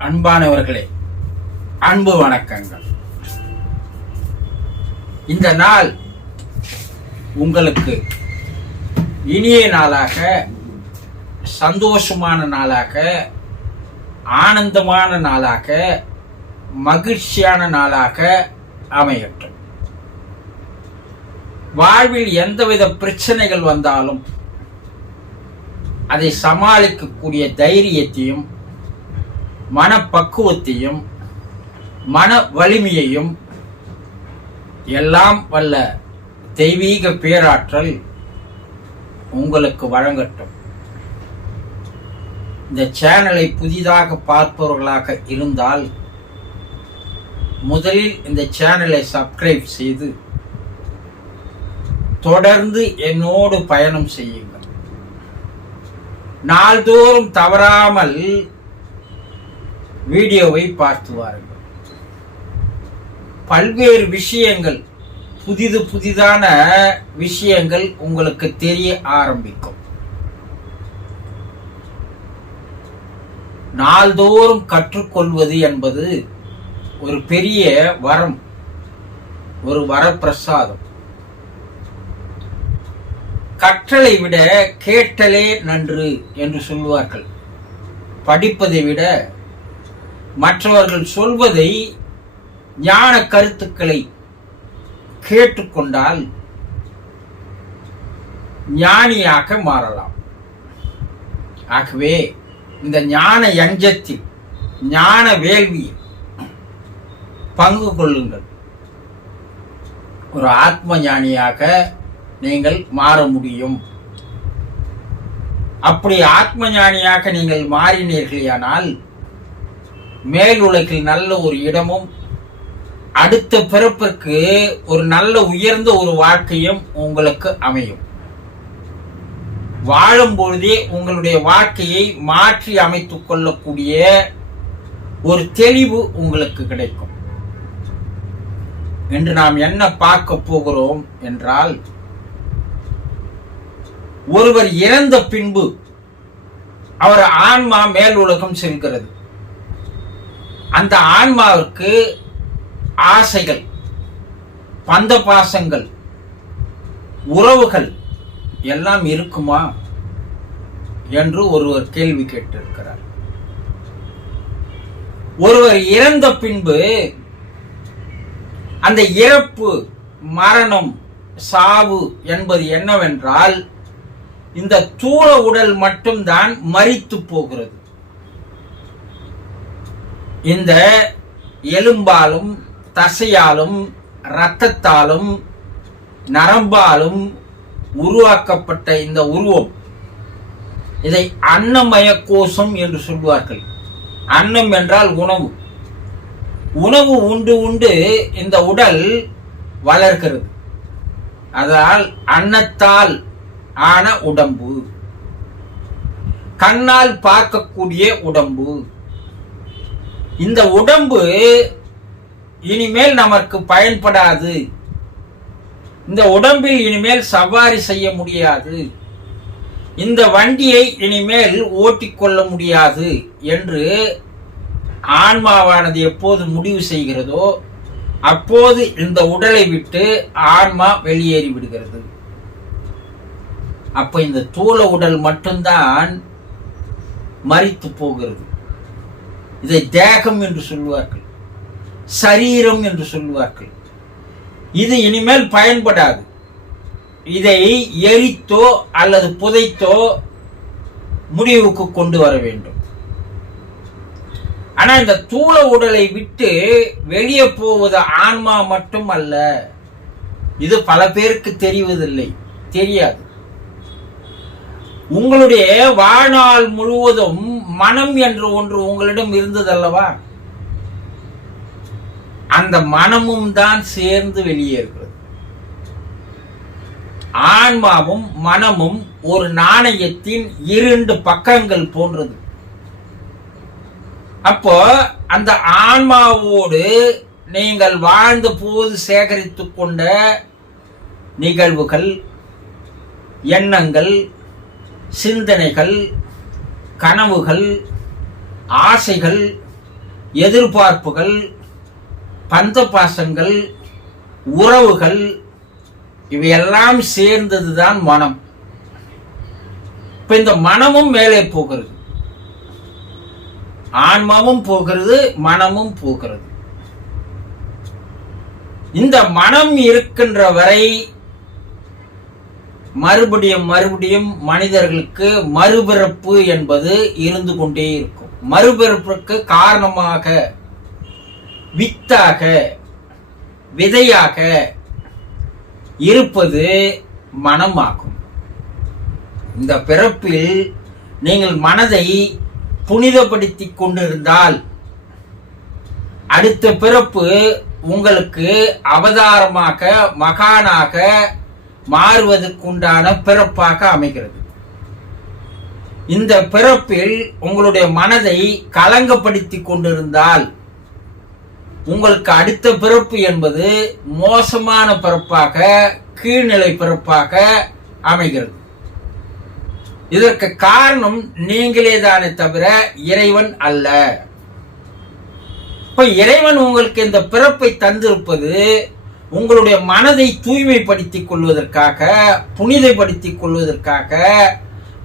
அன்பானவர்களே, அன்பு வணக்கங்கள். இந்த நாள் உங்களுக்கு இனிய நாளாக, சந்தோஷமான நாளாக, ஆனந்தமான நாளாக, மகிழ்ச்சியான நாளாக அமையட்டும். வாழ்வில் எந்தவித பிரச்சனைகள் வந்தாலும் அதை சமாளிக்கக்கூடிய தைரியத்தையும், மனப்பக்குவத்தையும், மன வலிமையையும் எல்லாம் வல்ல தெய்வீக பேராற்றல் உங்களுக்கு வழங்கட்டும். இந்த சேனலை புதிதாக பார்ப்பவர்களாக இருந்தால் முதலில் இந்த சேனலை சப்ஸ்கிரைப் செய்து தொடர்ந்து என்னோடு பயணம் செய்யுங்கள். நாள்தோறும் தவறாமல் வீடியோவை பார்த்து வாருங்கள். பல்வேறு விஷயங்கள், புதிதான விஷயங்கள் உங்களுக்கு தெரிய ஆரம்பிக்கும். நாள்தோறும் கற்றுக்கொள்வது என்பது ஒரு பெரிய வரம், ஒரு வரப்பிரசாதம். கற்றலை விட கேட்டலே நன்று என்று சொல்வார்கள். படிப்பதை விட மற்றவர்கள் சொல்வதை, ஞான கருத்துக்களை கேட்டுக்கொண்டால் ஞானியாக மாறலாம். ஆகவே இந்த ஞான யஞ்சத்தில், ஞான வேள்வியில் பங்கு கொள்ளுங்கள். ஒரு ஆத்ம ஞானியாக நீங்கள் மாற முடியும். அப்படி ஆத்ம ஞானியாக நீங்கள் மாறினீர்களானால் மேல் உலகில் நல்ல ஒரு இடமும், அடுத்த பிறப்பிற்கு ஒரு நல்ல உயர்ந்த ஒரு வாழ்க்கையும் உங்களுக்கு அமையும். வாழும் பொழுதே உங்களுடைய வாழ்க்கையை மாற்றி அமைத்துக் கொள்ளக்கூடிய ஒரு தெளிவு உங்களுக்கு கிடைக்கும். என்று நாம் என்ன பார்க்க போகிறோம் என்றால், ஒருவர் இறந்த பின்பு அவர் ஆன்மா மேல் உலகம் செல்கிறது. அந்த ஆன்மாவிற்கு ஆசைகள், பந்த பாசங்கள், உறவுகள் எல்லாம் இருக்குமா என்று ஒருவர் கேள்வி கேட்டிருக்கிறார். ஒருவர் இறந்த பின்பு அந்த இறப்பு, மரணம், சாவு என்பது என்னவென்றால், இந்த தூள உடல் மட்டும்தான் மரித்து போகிறது. இந்த எலும்பாலும், தசையாலும், இரத்தத்தாலும், நரம்பாலும் உருவாக்கப்பட்ட இந்த உருவம், இதை அன்னமய கோஷம் என்று சொல்வார்கள். அன்னம் என்றால் உணவு. உணவு உண்டு உண்டு இந்த உடல் வளர்கிறது. அதனால் அன்னத்தால் ஆன உடம்பு, கண்ணால் பார்க்கக்கூடிய உடம்பு. இந்த உடம்பு இனிமேல் நமக்கு பயன்படாது, இந்த உடம்பில் இனிமேல் சவாரி செய்ய முடியாது, இந்த வண்டியை இனிமேல் ஓட்டிக்கொள்ள முடியாது என்று ஆன்மாவானது எப்போது முடிவு செய்கிறதோ அப்போது இந்த உடலை விட்டு ஆன்மா வெளியேறி விடுகிறது. அப்ப இந்த தூள உடல் மட்டும்தான் மரித்து போகிறது. இதை தேகம் என்று சொல்வார்கள், சரீரம் என்று சொல்வார்கள். இது இனிமேல் பயன்படாது. இதை எரித்தோ அல்லது புதைத்தோ முடிவுக்கு கொண்டு வர வேண்டும். ஆனா இந்த தூள உடலை விட்டு வெளியே போவது ஆன்மா மட்டும் அல்ல. இது பல பேருக்கு தெரிவதில்லை, தெரியாது. உங்களுடைய வாழ்நாள் முழுவதும் மனம் என்று ஒன்று உங்களிடம் இருந்ததல்லவா? அந்த மனமும் தான் சேர்ந்து வெளியேறுகிறது. ஆன்மாவும் மனமும் ஒரு நாணயத்தின் இரண்டு பக்கங்கள் போன்றது. அப்போ அந்த ஆன்மாவோடு நீங்கள் வாழ்ந்த போது சேகரித்துக் கொண்ட நிகழ்வுகள், எண்ணங்கள், சிந்தனைகள், கனவுகள், ஆசைகள், எதிர்பார்ப்புகள், பந்த பாசங்கள், உறவுகள், இவையெல்லாம் சேர்ந்ததுதான் மனம். இப்ப இந்த மனமும் மேலே போகிறது, ஆன்மாவும் போகிறது, மனமும் போகிறது. இந்த மனம் இருக்கின்ற வரை மறுபடியும் மறுபடியும் மனிதர்களுக்கு மறுபிறப்பு என்பது இருந்து கொண்டே இருக்கும். மறுபிறப்புக்கு காரணமாக, வித்தாக, விதையாக இருப்பது மனமாகும். இந்த பிறப்பில் நீங்கள் மனதை புனிதப்படுத்திக் கொண்டிருந்தால் அடுத்த பிறப்பு உங்களுக்கு அவதாரமாக, மகானாக மாறுவதற்குண்டான பிறப்பாக அமைகிறது. இந்த பிறப்பில் உங்களுடைய மனதை கலங்கப்படுத்திக் கொண்டிருந்தால் உங்களுக்கு அடுத்த பிறப்பு என்பது மோசமான பிறப்பாக, கீழ்நிலை பிறப்பாக அமைகிறது. இதற்கு காரணம் நீங்களே தானே தவிர இறைவன் அல்ல. இப்ப இறைவன் உங்களுக்கு இந்த பிறப்பை தந்திருப்பது உங்களுடைய மனதை தூய்மைப்படுத்திக் கொள்வதற்காக, புனிதப்படுத்திக் கொள்வதற்காக,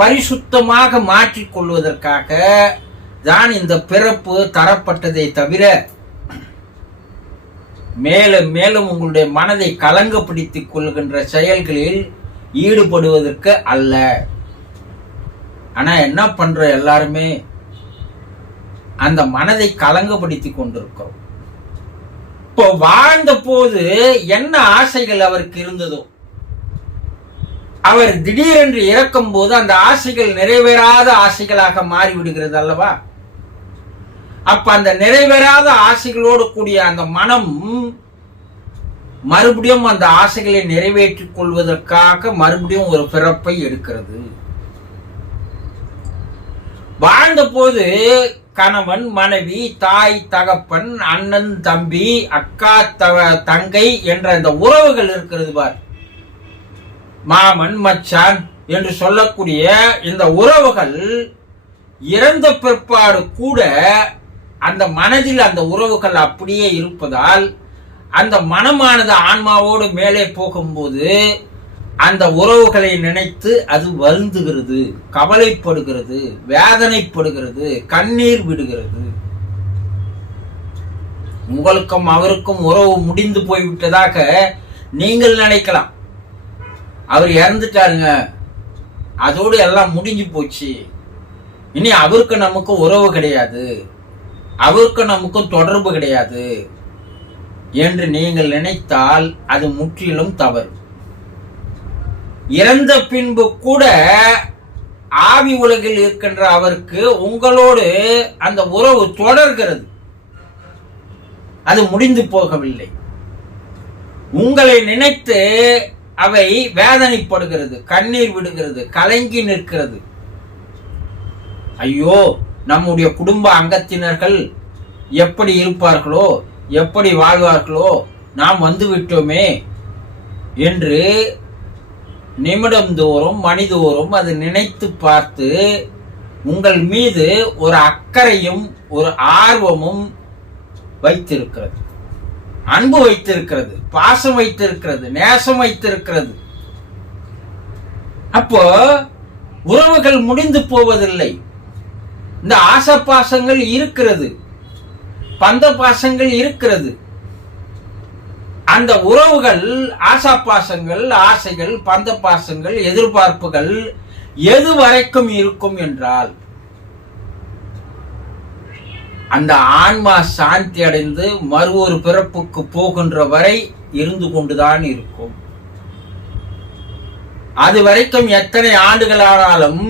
பரிசுத்தமாக மாற்றிக் கொள்வதற்காக தான் இந்த பிறப்பு தரப்பட்டதை தவிர மேலும் மேலும் உங்களுடைய மனதை கலங்கப்படுத்திக் கொள்கின்ற செயல்களில் ஈடுபடுவதற்கு அல்ல. ஆனா என்ன பண்ற, எல்லாருமே அந்த மனதை கலங்கப்படுத்திக் கொண்டிருக்கிறோம். இப்போ வாழ்ந்த போது என்ன ஆசைகள் அவருக்கு இருந்ததோ, அவர் திடீரென்று இறக்கும் போது அந்த ஆசைகள் நிறைவேறாத ஆசைகளாக மாறிவிடுகிறது அல்லவா? அப்ப அந்த நிறைவேறாத ஆசைகளோடு கூடிய அந்த மனம் மறுபடியும் அந்த ஆசைகளை நிறைவேற்றிக் கொள்வதற்காக மறுபடியும் ஒரு பிறப்பை எடுக்கிறது. வாழ்ந்த போது கணவன், மனைவி, தாய், தகப்பன், அண்ணன், தம்பி, அக்கா, தங்கை என்ற இந்த உறவுகள் இருக்கிறது பார், மாமன், மச்சான் என்று சொல்லக்கூடிய இந்த உறவுகள் இறந்த பிற்பாடு கூட அந்த மனதில் அந்த உறவுகள் அப்படியே இருப்பதால் அந்த மனமானது ஆன்மாவோடு மேலே போகும்போது அந்த உறவுகளை நினைத்து அது வருந்துகிறது, கவலைப்படுகிறது, வேதனைப்படுகிறது, கண்ணீர் விடுகிறது. உங்களுக்கும் அவருக்கும் உறவு முடிந்து போய்விட்டதாக நீங்கள் நினைக்கலாம். அவர் இறந்துட்டாருங்க, அதோடு எல்லாம் முடிஞ்சு போச்சு, இனி அவருக்கு நமக்கு உறவு கிடையாது, அவருக்கு நமக்கும் தொடர்பு கிடையாது என்று நீங்கள் நினைத்தால் அது முற்றிலும் தவறு. இறந்த பின்பு கூட ஆவி உலகில் இருக்கின்ற அவருக்கு உங்களோடு அந்த உறவு தொடர்கிறது, அது முடிந்து போகவில்லை. உங்களை நினைத்து அவை வேதனைப்படுகிறது, கண்ணீர் விடுகிறது, கலங்கி நிற்கிறது. ஐயோ, நம்முடைய குடும்ப அங்கத்தினர்கள் எப்படி இருப்பார்களோ, எப்படி வாழ்வார்களோ, நாம் வந்து விட்டோமே என்று நிமிடந்தோறும் மணிதோறும் அது நினைத்து பார்த்து உங்கள் மீது ஒரு அக்கறையும் ஒரு ஆர்வமும் வைத்திருக்கிறது, அன்பு வைத்திருக்கிறது, பாசம் வைத்திருக்கிறது, நேசம் வைத்திருக்கிறது. அப்போ உறவுகள் முடிந்து போவதில்லை. இந்த ஆசப்பாசங்கள் இருக்கிறது, பந்த பாசங்கள் இருக்கிறது. அந்த உறவுகள், ஆசாபாசங்கள், ஆசைகள், பந்த பாசங்கள், எதிர்பார்ப்புகள் எது வரைக்கும் இருக்கும் என்றால் அந்த ஆன்மா சாந்தி அடைந்து மறு ஒரு பிறப்புக்கு போகின்ற வரை இருந்து கொண்டுதான் இருக்கும். அது வரைக்கும் எத்தனை ஆண்டுகளானாலும்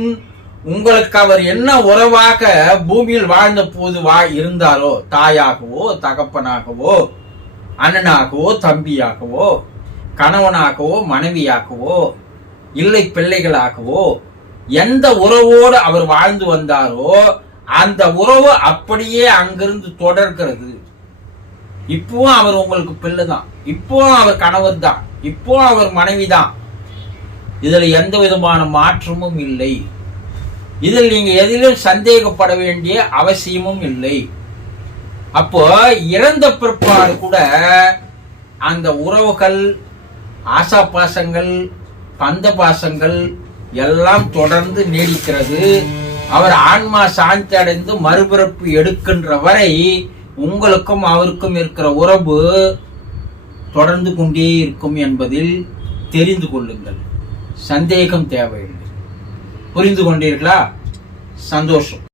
உங்களுக்கு அவர் என்ன உறவாக பூமியில் வாழ்ந்த போது இருந்தாரோ, தாயாகவோ, தகப்பனாகவோ, அண்ணனாகவோ, தம்பியாகவோ, கணவனாகவோ, மனைவியாகவோ, இல்லை பிள்ளைகளாகவோ, எந்த உறவோடு அவர் வாழ்ந்து வந்தாரோ அந்த உறவு அப்படியே அங்கிருந்து தொடர்கிறது. இப்பவும் அவர் உங்களுக்கு பிள்ளை தான், இப்பவும் அவர் கணவர் தான், இப்போ அவர் மனைவி தான். இதுல எந்த விதமான மாற்றமும் இல்லை. இதில் நீங்க எதிலும் சந்தேகப்பட வேண்டிய அவசியமும் இல்லை. அப்போ இறந்த பிற்பாடு கூட அந்த உறவுகள், ஆசா பாசங்கள், பந்த பாசங்கள் எல்லாம் தொடர்ந்து நீடிக்கிறது. அவர் ஆன்மா சாந்தி அடைந்து மறுபிறப்பு எடுக்கின்ற வரை உங்களுக்கும் அவருக்கும் இருக்கிற உறவு தொடர்ந்து கொண்டே இருக்கும் என்பதில் தெரிந்து கொள்ளுங்கள். சந்தேகம் தேவையில்லை. புரிந்து கொண்டீர்களா? சந்தோஷம்.